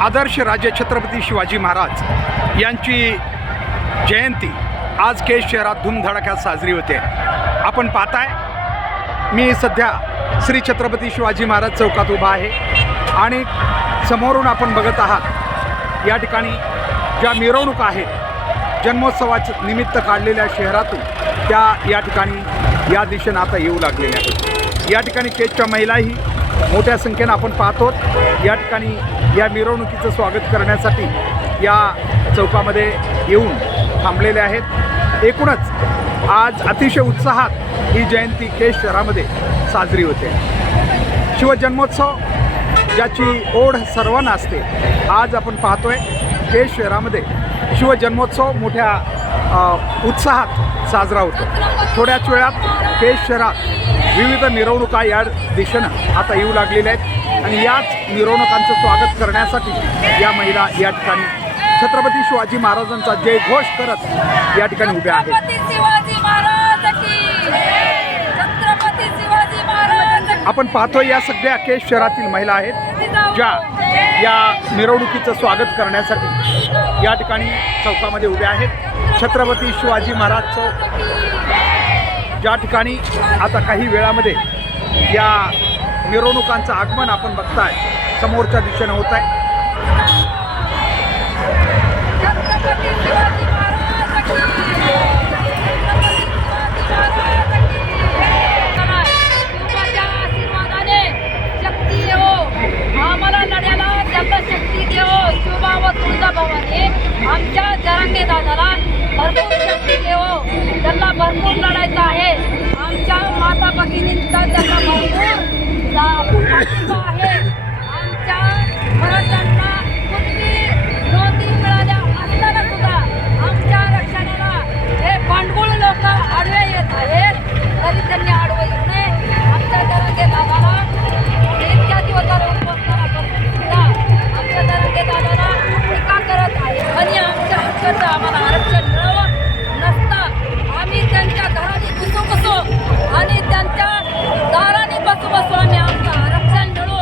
आदर्श राजे छत्रपती शिवाजी महाराज यांची जयंती आज केज शहरात धूमधडाक्यात साजरी होते। आपण पाहताय मी सध्या श्री छत्रपती शिवाजी महाराज चौकात उभा आहे आणि समोरून आपण बघत आहात या ठिकाणी ज्या मिरवणूक आहेत जन्मोत्सवाच्या निमित्त काढलेल्या शहरातून त्या या ठिकाणी या दिशेने आता येऊ लागलेल्या आहेत। या ठिकाणी केजच्या महिलाही मोठ्या संख्येने आपण पाहतो या ठिकाणी या मिरवणुकीचं स्वागत करण्यासाठी या चौकामध्ये येऊन थांबलेले आहेत। एकूणच आज अतिशय उत्साहात ही जयंती केज शहरामध्ये साजरी होते। शिवजन्मोत्सव ज्याची ओढ सर्वांना असते, आज आपण पाहतोय केज शहरामध्ये शिवजन्मोत्सव मोठ्या उत्साहात साजरा होतो। थोड्याच वेळात केज शहरात विविध मिरवणुका या दिशेनं आता येऊ लागलेल्या आहेत आणि याच मिरवणुकांचं स्वागत करण्यासाठी या महिला या ठिकाणी छत्रपती शिवाजी महाराजांचा जयघोष करत या ठिकाणी उभ्या आहेत। आपण पाहतोय या सगळ्या केज शहरातील महिला आहेत ज्या या मिरवणुकीचं स्वागत करण्यासाठी या ठिकाणी चौकामध्ये उभ्या आहेत। छत्रपती शिवाजी महाराज चौक ज्या ठिकाणी आता काही वेळामध्ये या मिरवणुकांचं आगमन आपण बघताय समोरच्या दिशेनं होत आहे। आम्हाला लढ्याला जगशक्ती देव शिवबा व तुळजाभवानी आमच्या जरांगे दादाला भरपूर शक्ती देव, त्यांना भरपूर लढायचं आहे। आमच्या माता भगिनींचा त्यांना भरपूर आहे। आमच्या मराठ्यांना कुठली नोंदी मिळाल्या असताना सुद्धा आमच्या रक्षणाला हे भांडवल लोक आडवे येत आहेत, तरी त्यांनी आडवे येऊ नये। आमच्या जरांगे दादाला इतक्या दिवसाला उपोषणाला करून सुद्धा आमच्या जरांगे दादाला टीका करत आहे आणि आमच्या हक्काचं आम्हाला आरक्षण मिळावं नसतं। आम्ही त्यांच्या घराने घुसू आणि त्यांच्या दाराने बसू आम्ही आमचं आरक्षण मिळवू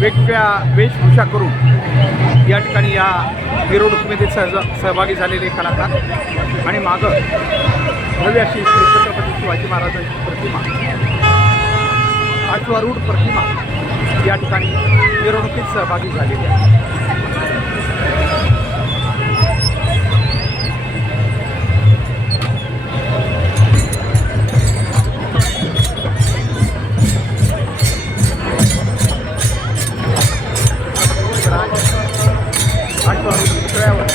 वेगवेगळ्या वेशभूषा करून या ठिकाणी या मिरवणुकीमध्ये सहभागी झालेले कलाकार आणि मागं भव्य अशी श्री छत्रपती शिवाजी महाराजांची प्रतिमा, अश्वारूढ प्रतिमा या ठिकाणी मिरवणुकीत सहभागी झालेली आहे. अश्वारूढ पुतळ्यावर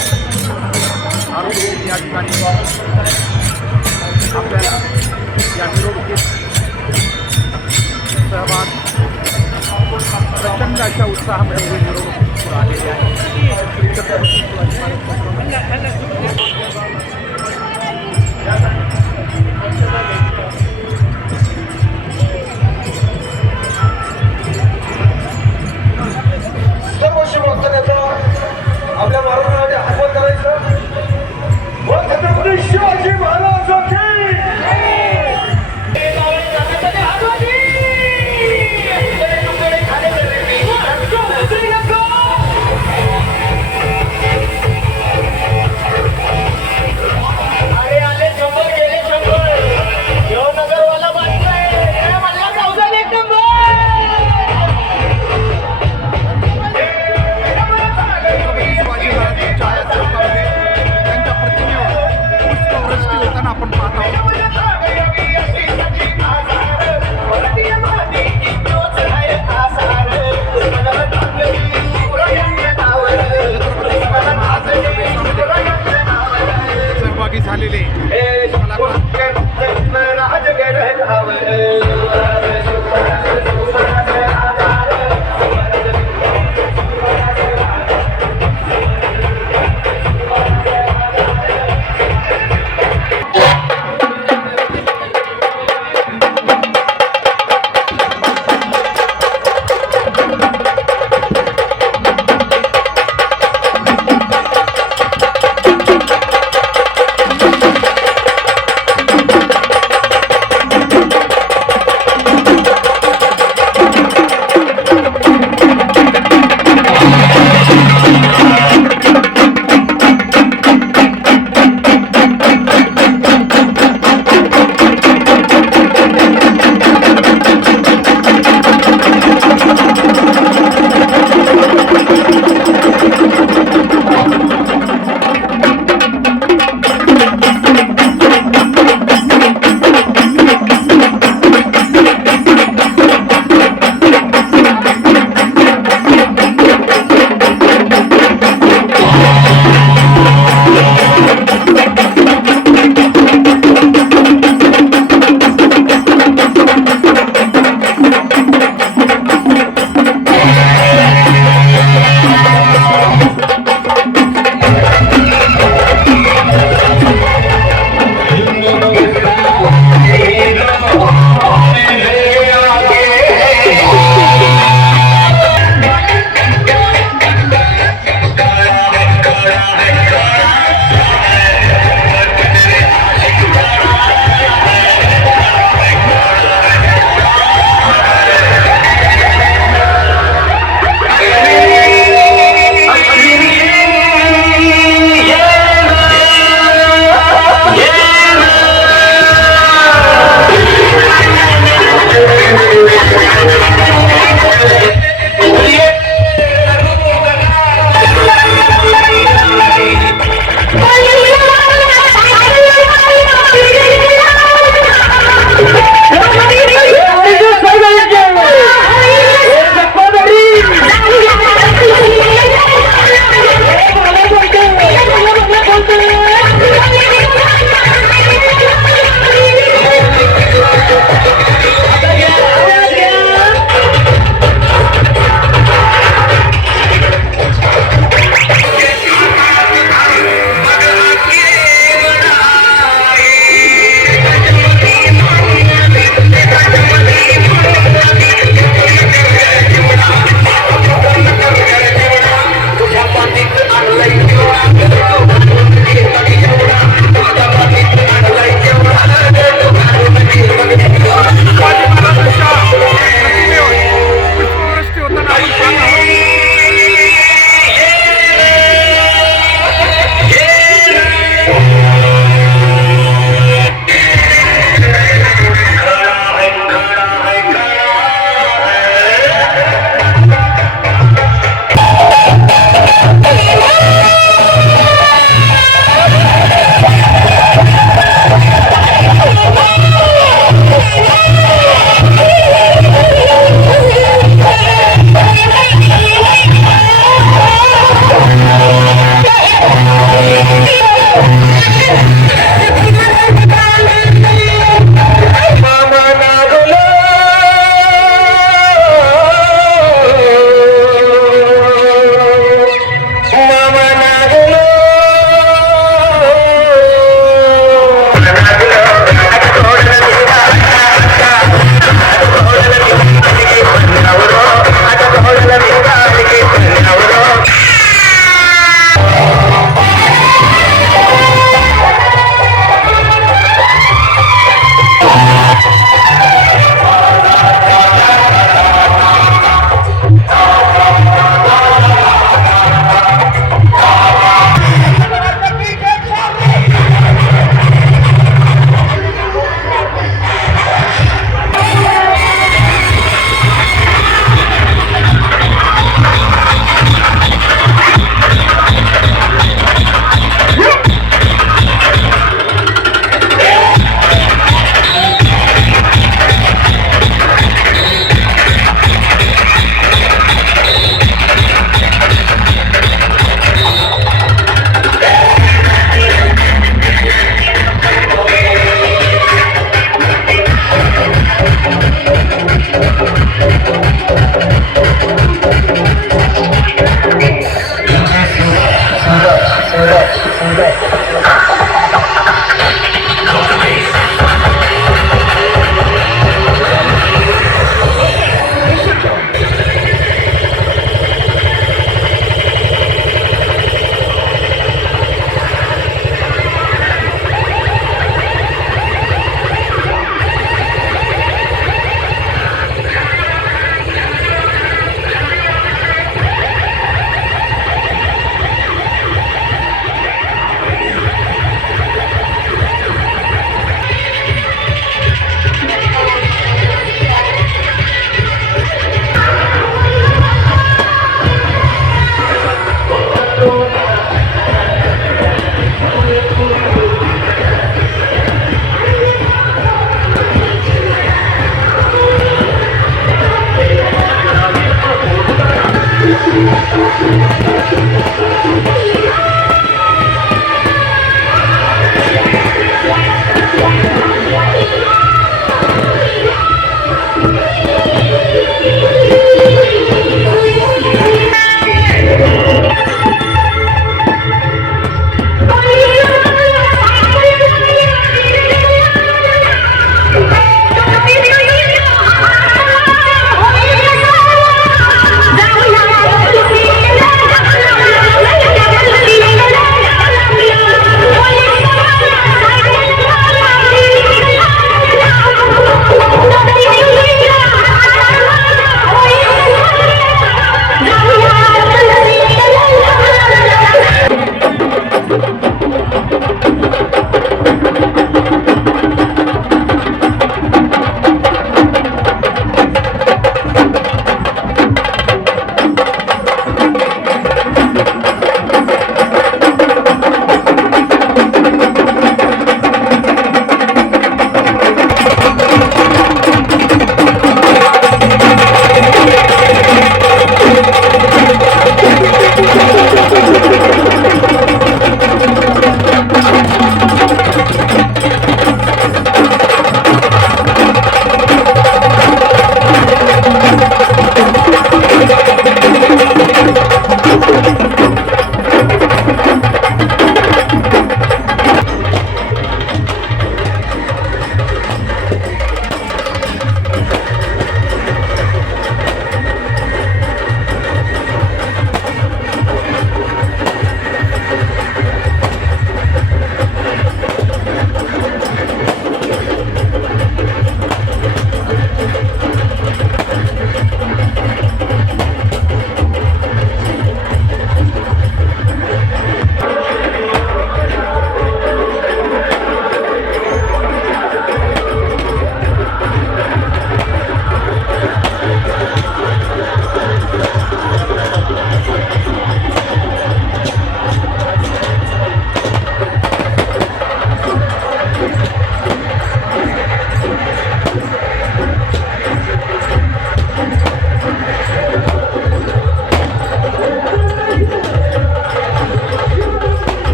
आरोग्य या ठिकाणी आपल्याला या मिरवणुकीत सहभाग प्रचंड अशा उत्साहामध्ये ही मिरवणूक सुरू आलेली आहे. श्री छत्रपती शिवाजी सर्व शिवभक्तांचा आपल्या महाराजांना आवाहन करायचं. व छत्रपती शिवाजी महाराज की शिवाजी महाराजांच्या या चौकामध्ये त्यांच्या प्रतिमेवर पुष्पवृष्टी होताना आपण पाहत आहोत. सहभागी झालेले महाराज